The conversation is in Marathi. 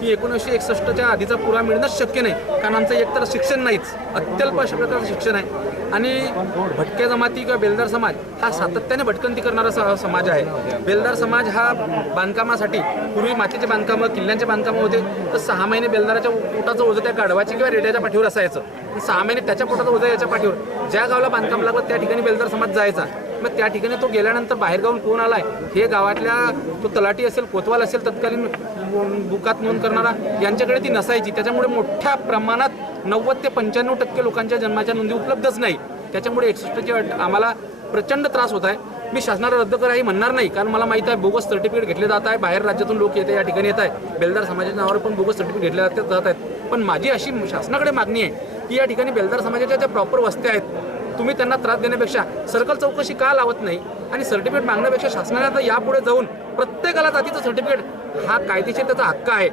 की 1961च्या आधीचा पुरा मिळणंच शक्य नाही, कारण आमचं एकतर शिक्षण नाहीच, अत्यल्प अशा प्रकारचं शिक्षण आहे आणि भटक्या जमाती किंवा बेलदार समाज हा सातत्याने भटकंती करणारा समाज आहे। बेलदार समाज हा बांधकामासाठी पूर्वी मातीचे बांधकामं, किल्ल्यांचे बांधकामं होते, तर 6 महिने बेलदाराच्या पोटाचं ओझं त्या गाढवाची किंवा रेड्याच्या पाठीवर असायचं, 6 महिने त्याच्या पोटाचं ओझं याच्या पाठीवर। ज्या गावाला बांधकाम लागलं त्या ठिकाणी बेलदार समाज जायचा, मग त्या ठिकाणी तो गेल्यानंतर बाहेर गावून कोण आलाय हे गावातल्या तो तलाठी असेल, कोतवाल असेल, तत्कालीन बुकात नोंद करणारा यांच्याकडे ती नसायची। त्याच्यामुळे मोठ्या प्रमाणात 90 ते 95% लोकांच्या जन्माच्या नोंदी उपलब्धच नाही। त्याच्यामुळे 61ची अट आम्हाला प्रचंड त्रास होत आहे। मी शासनाला रद्द करा हे म्हणणार नाही, कारण मला माहिती आहे बोगस सर्टिफिकेट घेतले जात आहे, बाहेर राज्यातून लोक येते या ठिकाणी येत आहे, बेलदार समाजाच्या नावावर पण बोगस सर्टिफिकेट घेतले जात आहेत। पण माझी अशी शासनाकडे मागणी आहे की या ठिकाणी बेलदार समाजाच्या ज्या प्रॉपर वस्त्या आहेत, तुम्ही त्यांना त्रास देण्यापेक्षा सर्कल चौकशी का लावत नाही आणि सर्टिफिकेट मागण्यापेक्षा शासनाने आता यापुढे जाऊन प्रत्येकाला जातीचं सर्टिफिकेट हा कायदेशीर त्याचा हक्क आहे।